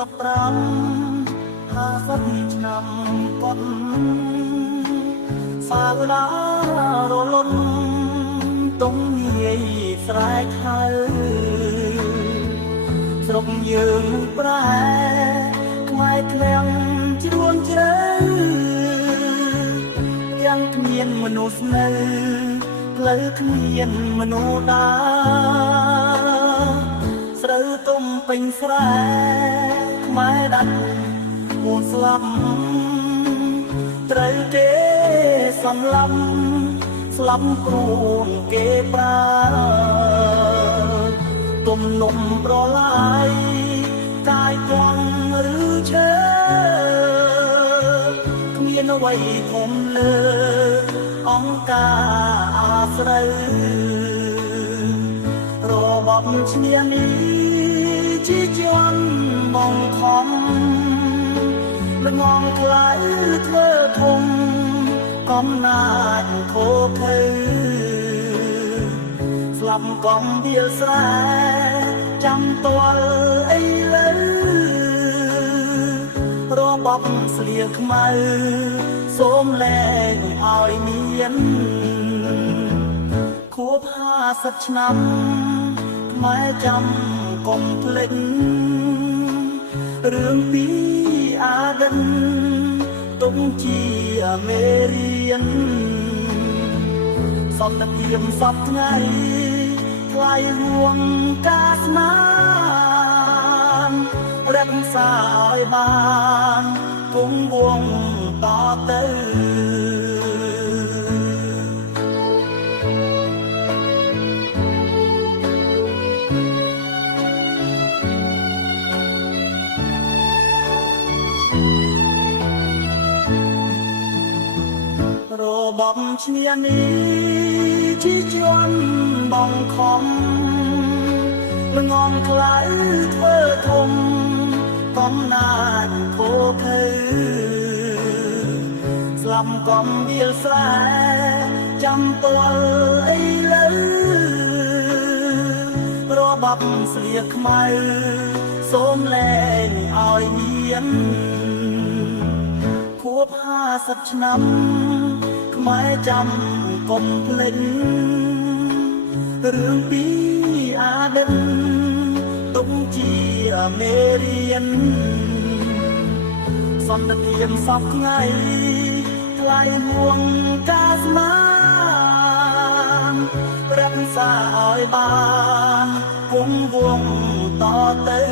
50 ឆ្នាំប៉ុនសាវតារលន់ទុំងាយស្រែកហៅស្រុកយើងប្រែខ្មែរក្លាំងជ្រួនជ្រៅយ៉ាងគ្មានមនុស្សនៅផ្លូវគ្មានមនុស្សដើរស្រូវទុំពេញស្រែខ្មែរដាច់មួនស្លាប់ត្រូវគេសំឡំស្លាប់ព្រួងគេប្រើទុំនំប្រឡាយកាយគង់ឬឈើគ្មានអ្វីធំលើអង្គការអាស្រូវរបបឈ្នានីជីជាន់បងខំល្ងងខ្លាយធ្វើធំកំណាចខូខើស្លាប់កំវាលស្រែចាំតលអីលើរបបស្លៀកខ្មៅសូមលែងឲ្យមានខួប50 ឆ្នាំខ្មែរចាំកុំភ្លេចរឿងពីអាដិនទុំជាមេរៀនសន្តិភាពសពថ្ងៃថ្លៃរួងការស្មានរក្សាឲ្យបានគង់វង្សតទៅរបបឈ្នានីជីជាន់បងខំល្ងងខ្លាយធ្វើធំកំណាចខូខើស្លាប់កំវាលស្រែចាំតលអីលើរបបស្លៀកខ្មៅសូមលែងឲ្យមានខួប50 ឆ្នាំខ្មែរចាំកុំភ្លេចរឿងពីអាដិនទុំជាមេរៀនសន្តិភាពសពថ្ងៃថ្លៃរួងការស្មានរក្សាឲ្យបានគង់វង្សតទៅ